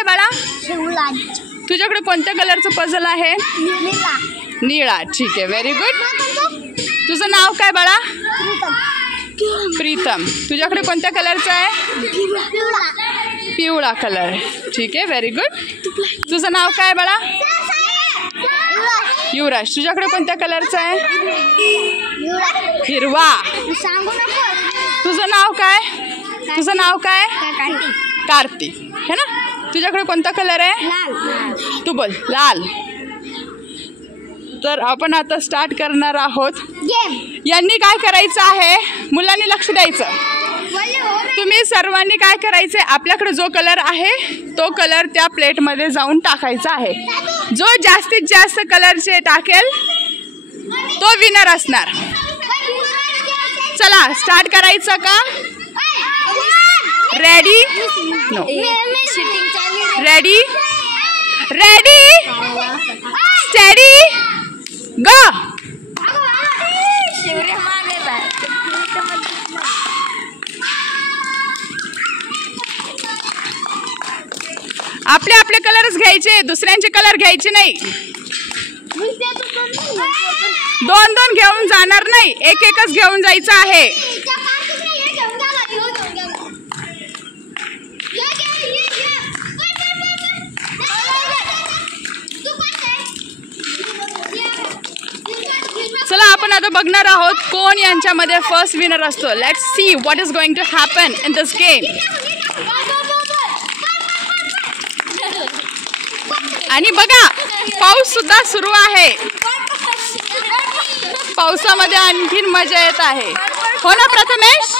काय बाळा? शिवराज. तुझ्याकडे कोणत्या कलरचं पझल आहे? निळा. निळा. ठीक आहे, व्हेरी गुड. तुझं नाव काय बाळा? प्रीतम. तुझ्याकडे कोणत्या कलरचं आहे? पिवळा कलर. ठीक आहे, व्हेरी गुड. तुझं नाव काय बाळा? युवराज. तुझ्याकडे कोणत्या कलरचं आहे? हिरवा. तुझं नाव काय? तुझं नाव काय? कार्तिक है ना. तुझ्याकडे कोणता कलर आहे? लाल. तू बोल. लाल. तर आपण आता स्टार्ट करणार आहोत. यांनी काय करायचं आहे? मुलांनी लक्ष द्यायचं. तुम्ही सर्वांनी काय करायचं? आपल्याकडे जो कलर आहे तो कलर त्या प्लेटमध्ये जाऊन टाकायचा आहे. जो जास्तीत जास्त कलरचे टाकेल तो विनर असणार. चला स्टार्ट करायचं का? Ready? No. Ready? Ready? Steady? Go. आपले आपले कलर्स घ्यायचे, दुसऱ्यांचे कलर घ्यायचे नाही. दोन दोन घेऊन जाणार नाही, एक एकच घेऊन जायचं आहे. चला आपण आता बघणार आहोत कोण यांच्यामध्ये फर्स्ट विनर असतो. Let's see what is going to happen in this game. आणि बघा पाऊस सुद्धा सुरू आहे. पावसामध्ये आणखीन मजा येत आहे, हो ना प्रथमेश?